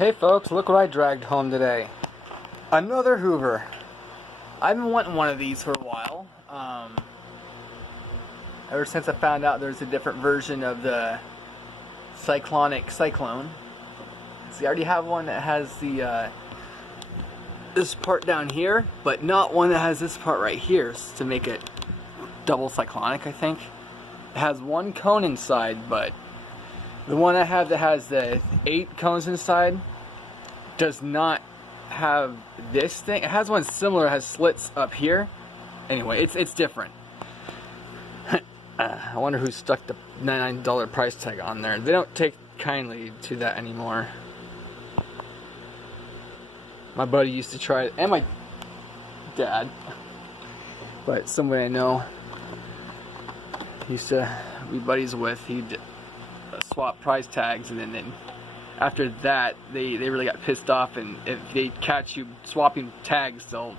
Hey folks, look what I dragged home today. Another Hoover. I've been wanting one of these for a while. Ever since I found out there's a different version of the cyclone. See, I already have one that has the this part down here, but not one that has this part right here to make it double cyclonic, I think. It has one cone inside, but the one I have that has the 8 cones inside does not have this thing. It has one similar, it has slits up here. Anyway, it's different. I wonder who stuck the $99 price tag on there. They don't take kindly to that anymore. My buddy used to try it, and my dad, but somebody I know used to be buddies with, he'd swap price tags, and then after that they really got pissed off, and if they catch you swapping tags, they'll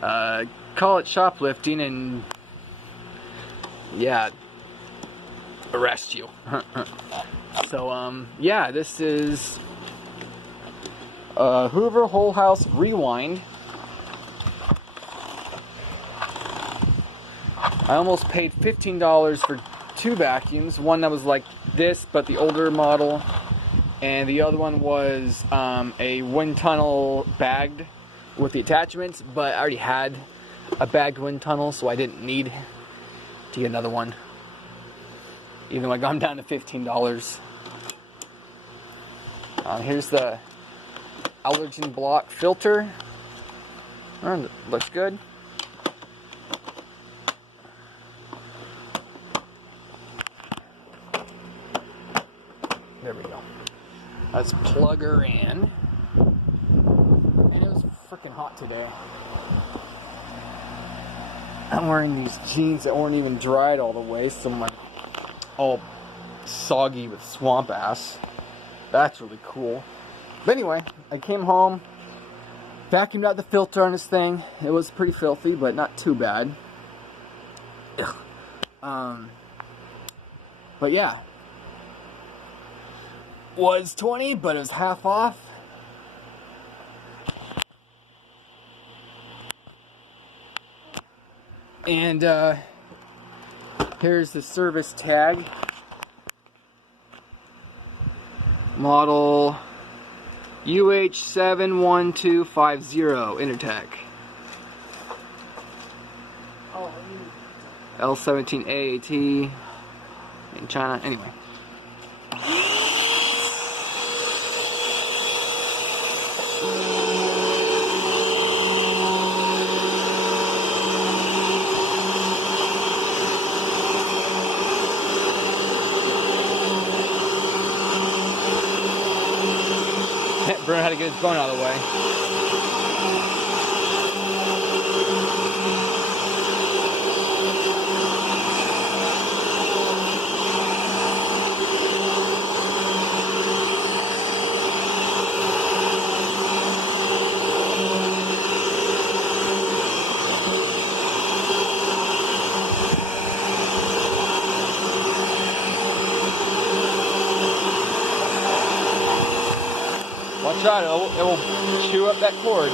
call it shoplifting and yeah, arrest you. So yeah, this is Hoover Whole House Rewind. I almost paid $15 for 2 vacuums. One that was like this, but the older model, and the other one was a wind tunnel bagged with the attachments, but I already had a bagged wind tunnel, so I didn't need to get another one, even though I got them down to $15. Here's the allergen block filter. Looks good. There we go. Let's plug her in. And it was freaking hot today. I'm wearing these jeans that weren't even dried all the way, so I'm like all soggy with swamp ass. That's really cool. But anyway, I came home, vacuumed out the filter on this thing. It was pretty filthy, but not too bad. But yeah, was $20, but it was half off. And here's the service tag. Model uh71250 Intertech. L17AAT in China. Anyway. Bruno had to get his bone out of the way. Watch out, it will chew up that cord.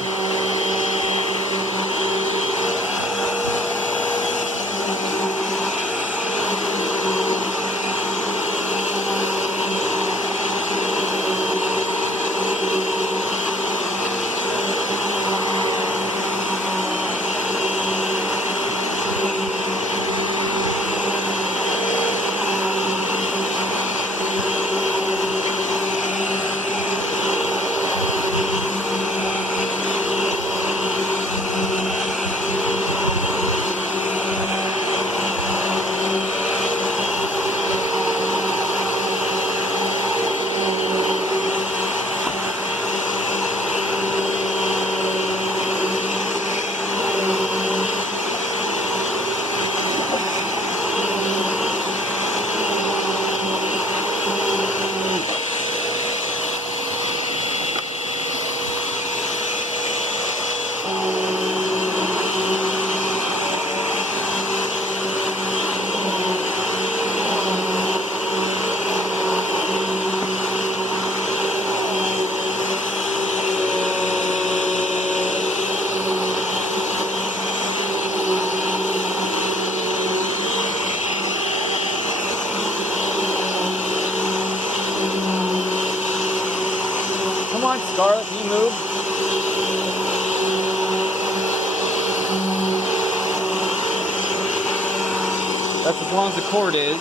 on, Scarlet, you move. That's as long as the cord is.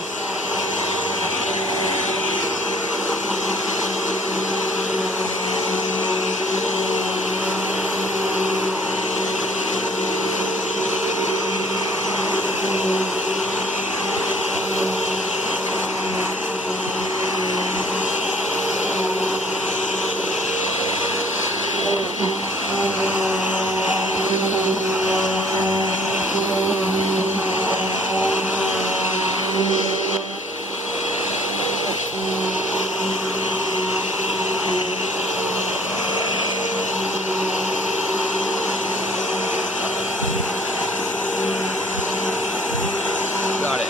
Got it.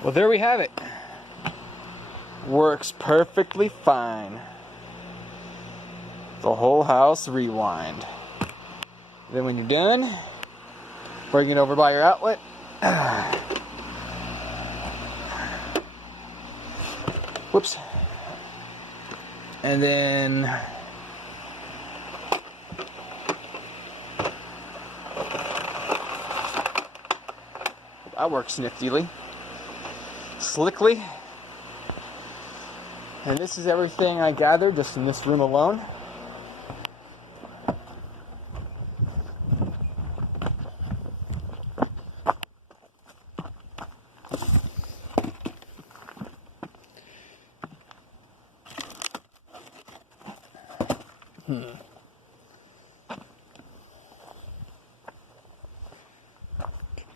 Well, there we have it. Works perfectly fine. The whole house rewind. Then when you're done, bring it over by your outlet. Whoops. And then that works niftily. Slickly. And this is everything I gathered just in this room alone.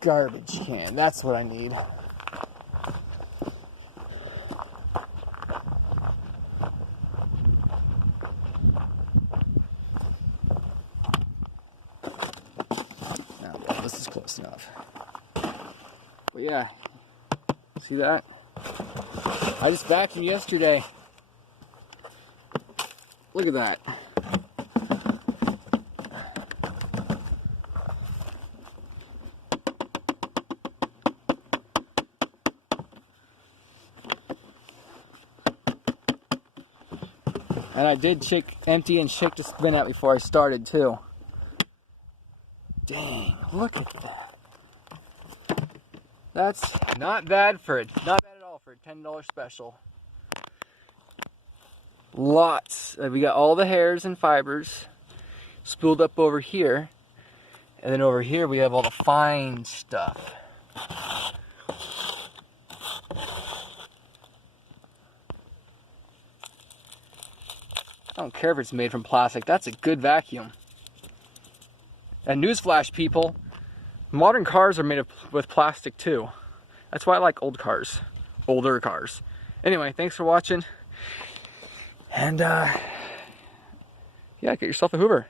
Garbage can, that's what I need. This is close enough. But yeah, see that? I just vacuumed yesterday. Look at that. And I did empty and shake the bin out before I started too. Dang, look at that. That's not bad not bad at all for a $10 special. Lots. We got all the hairs and fibers spooled up over here. And then over here we have all the fine stuff. I don't care if it's made from plastic. That's a good vacuum. And newsflash, people, modern cars are made with plastic too. That's why I like old cars, older cars. Anyway, thanks for watching. And yeah, get yourself a Hoover.